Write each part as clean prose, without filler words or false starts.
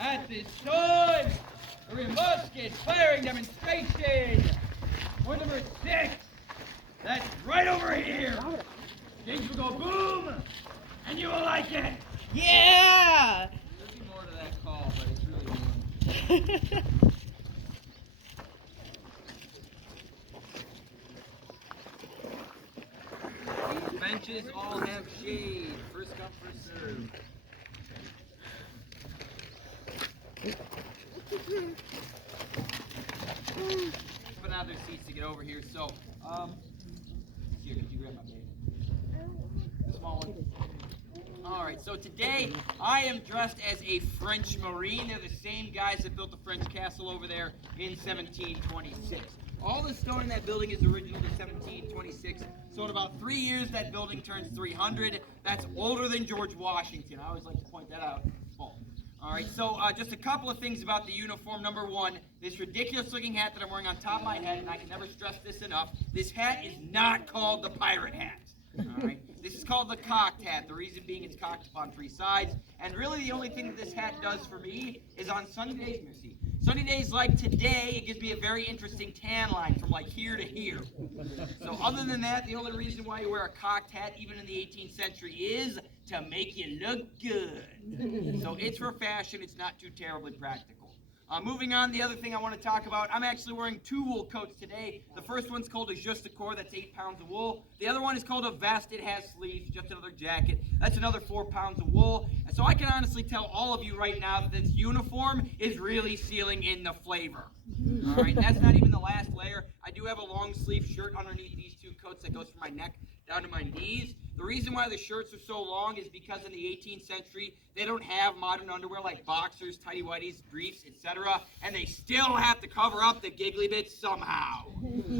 At this time, a musket firing demonstration. Point number 6. That's right over here. Things will go boom, and you will like it. Yeah! There'll be more to that call, but it's really mean. These benches all have shade. First come, first serve. Put out their seats to get over here. So, here, could you grab my bag? The small one. All right. So today I am dressed as a French Marine. They're the same guys that built the French castle over there in 1726. All the stone in that building is original to 1726. So in about 3 years, that building turns 300. That's older than George Washington. I always like to point that out. Oh. All right, so just a couple of things about the uniform. Number one, this ridiculous-looking hat that I'm wearing on top of my head, and I can never stress this enough, this hat is not called the pirate hat. All right, this is called the cocked hat. The reason being it's cocked up on 3 sides, and really the only thing that this hat does for me is on sunny days, Missy. Sunny days like today, it gives me a very interesting tan line from like here to here. So other than that, the only reason why you wear a cocked hat, even in the 18th century, is to make you look good. So it's for fashion, it's not too terribly practical. Moving on, the other thing I want to talk about, I'm actually wearing 2 wool coats today. The first one's called a juste corps, that's 8 pounds of wool. The other one is called a vest, it has sleeves, just another jacket. That's another 4 pounds of wool. And so I can honestly tell all of you right now that this uniform is really sealing in the flavor. All right, that's not even the last layer. I do have a long sleeve shirt underneath these 2 coats that goes from my neck down to my knees. The reason why the shirts are so long is because in the 18th century, they don't have modern underwear like boxers, tighty whities, briefs, etc. And they still have to cover up the giggly bits somehow.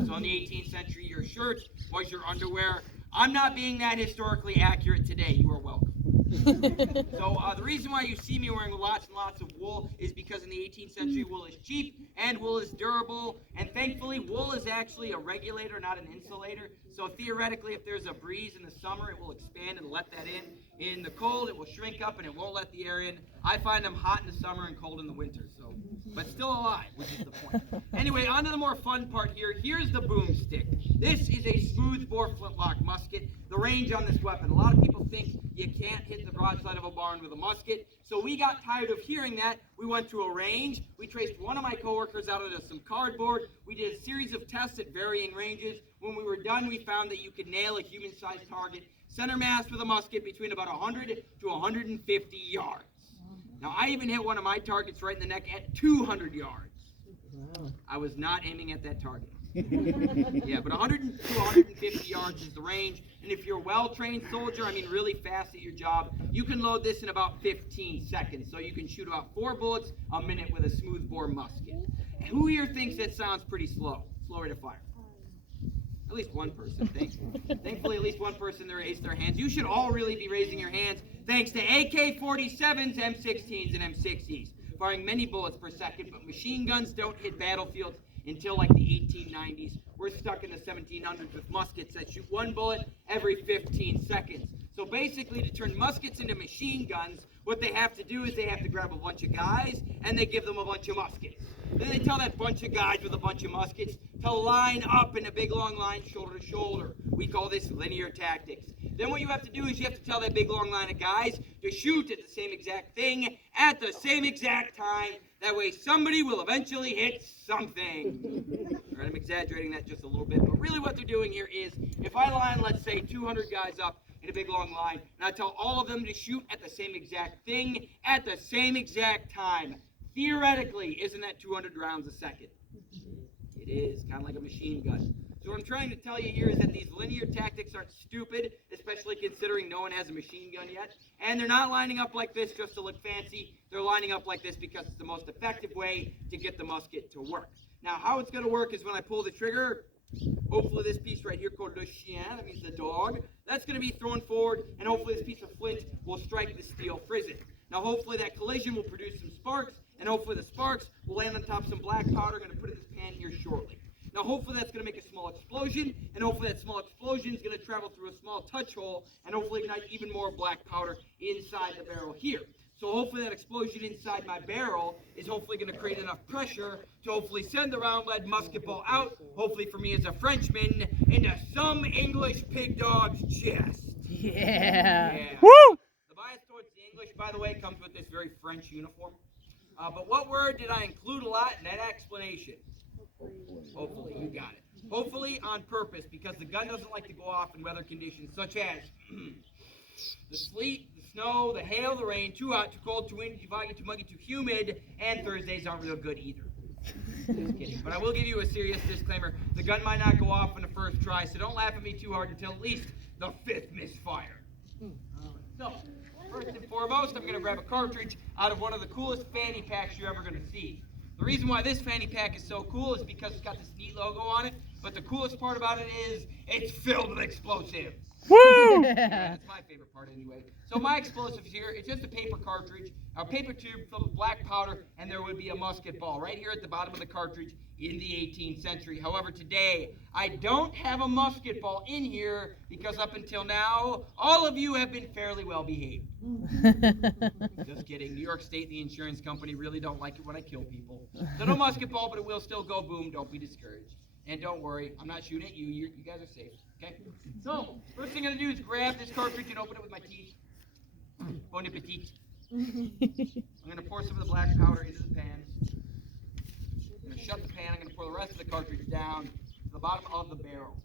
So in the 18th century, your shirt was your underwear. I'm not being that historically accurate today. You are welcome. So the reason why you see me wearing lots and lots of wool is because in the 18th century, wool is cheap and wool is durable. And thankfully, wool is actually a regulator, not an insulator. So theoretically, if there's a breeze in the summer, it will expand and let that in. In the cold, it will shrink up and it won't let the air in. I find them hot in the summer and cold in the winter, so, but still alive, which is the point. Anyway, on to the more fun part here. Here's the boomstick. This is a smoothbore flintlock musket. The range on this weapon. A lot of people think you can't hit the broadside of a barn with a musket. So we got tired of hearing that. We went to a range. We traced one of my coworkers out onto some cardboard. We did a series of tests at varying ranges. When we were done, we found that you could nail a human-sized target center mass with a musket between about 100 to 150 yards. Now, I even hit one of my targets right in the neck at 200 yards. I was not aiming at that target. Yeah, but 100 to 150 yards is the range. And if you're a well-trained soldier, I mean really fast at your job, you can load this in about 15 seconds. So you can shoot about 4 bullets a minute with a smoothbore musket. Who here thinks that sounds pretty slow? Slow rate of fire. At least one person, thankfully at least one person there raised their hands. You should all really be raising your hands thanks to AK-47s, M16s, and M60s, firing many bullets per second, but machine guns don't hit battlefields until like the 1890s. We're stuck in the 1700s with muskets that shoot 1 bullet every 15 seconds. So basically, to turn muskets into machine guns, what they have to do is they have to grab a bunch of guys and they give them a bunch of muskets. Then they tell that bunch of guys with a bunch of muskets to line up in a big long line, shoulder to shoulder. We call this linear tactics. Then what you have to do is you have to tell that big long line of guys to shoot at the same exact thing at the same exact time. That way somebody will eventually hit something. All right, I'm exaggerating that just a little bit, but really what they're doing here is if I line, let's say, 200 guys up in a big long line, and I tell all of them to shoot at the same exact thing at the same exact time. Theoretically, isn't that 200 rounds a second? It is, kind of like a machine gun. So what I'm trying to tell you here is that these linear tactics aren't stupid, especially considering no one has a machine gun yet. And they're not lining up like this just to look fancy. They're lining up like this because it's the most effective way to get the musket to work. Now, how it's going to work is when I pull the trigger, hopefully this piece right here called le chien, that means the dog, that's going to be thrown forward, and hopefully this piece of flint will strike the steel frizzen. Now, hopefully that collision will produce some sparks, and hopefully the sparks will land on top of some black powder. I'm going to put it in this pan here shortly. Now, hopefully that's going to make a small explosion, and hopefully that small explosion is going to travel through a small touch hole, and hopefully ignite even more black powder inside the barrel here. So hopefully that explosion inside my barrel is hopefully going to create enough pressure to hopefully send the round-lead musket ball out, hopefully for me as a Frenchman, into some English pig dog's chest. Yeah. Woo! The bias towards the English, by the way, comes with this very French uniform. But what word did I include a lot in that explanation? Hopefully, you got it. Hopefully on purpose, because the gun doesn't like to go off in weather conditions such as the sleet, the snow, the hail, the rain, too hot, too cold, too windy, too foggy, too muggy, too humid, and Thursdays aren't real good either. Just kidding. But I will give you a serious disclaimer. The gun might not go off on the first try, so don't laugh at me too hard until at least the 5th misfire. So, first and foremost, I'm going to grab a cartridge out of one of the coolest fanny packs you're ever going to see. The reason why this fanny pack is so cool is because it's got this neat logo on it, but the coolest part about it is it's filled with explosives. Woo! Yeah, that's my favorite part anyway. So my explosives here, it's just a paper cartridge, a paper tube filled with black powder, and there would be a musket ball right here at the bottom of the cartridge in the 18th century. However, today, I don't have a musket ball in here because up until now, all of you have been fairly well behaved. Just kidding. New York State and the insurance company really don't like it when I kill people. So no musket ball, but it will still go boom. Don't be discouraged. And don't worry, I'm not shooting at you. You guys are safe. Okay? So, first thing I'm going to do is grab this cartridge and open it with my teeth. Bon appetit. I'm going to pour some of the black powder into the pan. I'm going to shut the pan. I'm going to pour the rest of the cartridge down to the bottom of the barrel.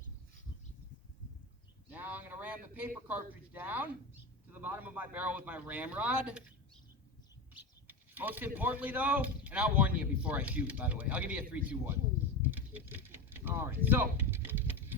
Now I'm going to ram the paper cartridge down to the bottom of my barrel with my ramrod. Most importantly, though, and I'll warn you before I shoot, by the way. I'll give you a 3, 2, 1. All right, so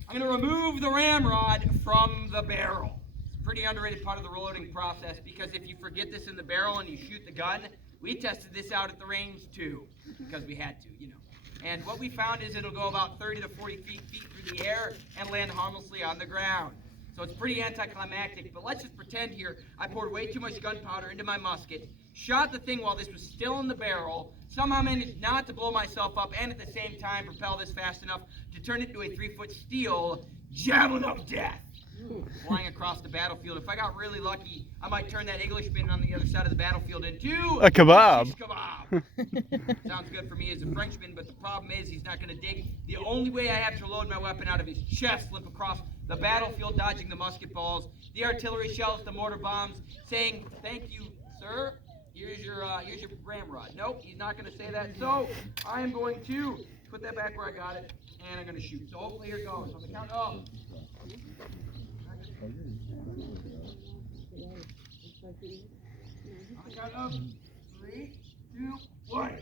I'm going to remove the ramrod from the barrel. It's a pretty underrated part of the reloading process because if you forget this in the barrel and you shoot the gun, we tested this out at the range too because we had to, you know. And what we found is it'll go about 30 to 40 feet through the air and land harmlessly on the ground. So it's pretty anticlimactic, but let's just pretend here I poured way too much gunpowder into my musket, shot the thing while this was still in the barrel, somehow managed not to blow myself up, and at the same time propel this fast enough to turn it into a 3-foot steel javelin of death. Flying across the battlefield. If I got really lucky, I might turn that Englishman on the other side of the battlefield into A kebab. shish kebab. Sounds good for me as a Frenchman, but the problem is he's not going to dig. The only way I have to load my weapon out of his chest, limp across the battlefield, dodging the musket balls, the artillery shells, the mortar bombs, saying, "Thank you, sir. Here's your ramrod." Nope, he's not going to say that. So I am going to put that back where I got it, and I'm going to shoot. So hopefully here goes. On the count of. On the count of 3, 2, 1.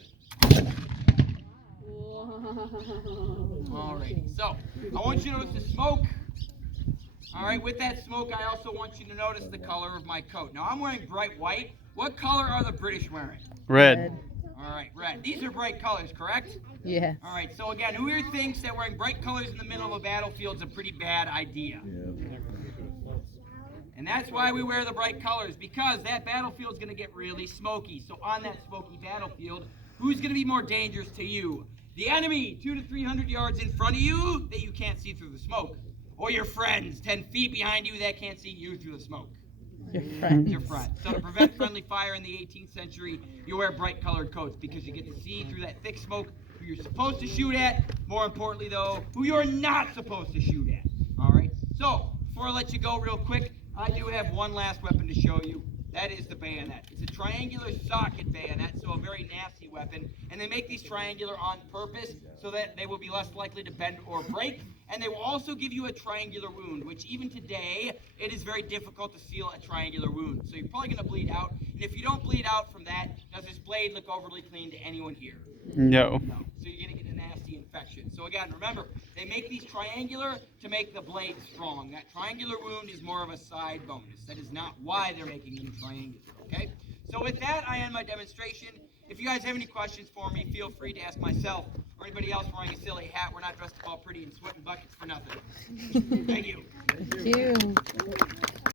All right. So I want you to notice the smoke. All right. With that smoke, I also want you to notice the color of my coat. Now I'm wearing bright white. What color are the British wearing? Red. All right, red. These are bright colors, correct? Yeah. All right, so again, who here thinks that wearing bright colors in the middle of a battlefield is a pretty bad idea? And that's why we wear the bright colors, because that battlefield is going to get really smoky. So on that smoky battlefield, who's going to be more dangerous to you? The enemy 200 to 300 yards in front of you that you can't see through the smoke, or your friends 10 feet behind you that can't see you through the smoke? Your friends. Your friend. So to prevent friendly fire in the 18th century, you wear bright colored coats because you get to see through that thick smoke who you're supposed to shoot at. More importantly, though, who you're not supposed to shoot at. All right. So before I let you go real quick, I do have one last weapon to show you. That is the bayonet. It's a triangular socket bayonet, so a very nasty weapon. And they make these triangular on purpose so that they will be less likely to bend or break. And they will also give you a triangular wound, which even today, it is very difficult to seal a triangular wound. So you're probably going to bleed out. And if you don't bleed out from that, does this blade look overly clean to anyone here? No. No. So you're going to get a nasty infection. So again, remember, they make these triangular to make the blade strong. That triangular wound is more of a side bonus. That is not why they're making them triangular, okay? So with that, I end my demonstration. If you guys have any questions for me, feel free to ask myself or anybody else wearing a silly hat. We're not dressed up all pretty and sweating buckets for nothing. Thank you. Thank you.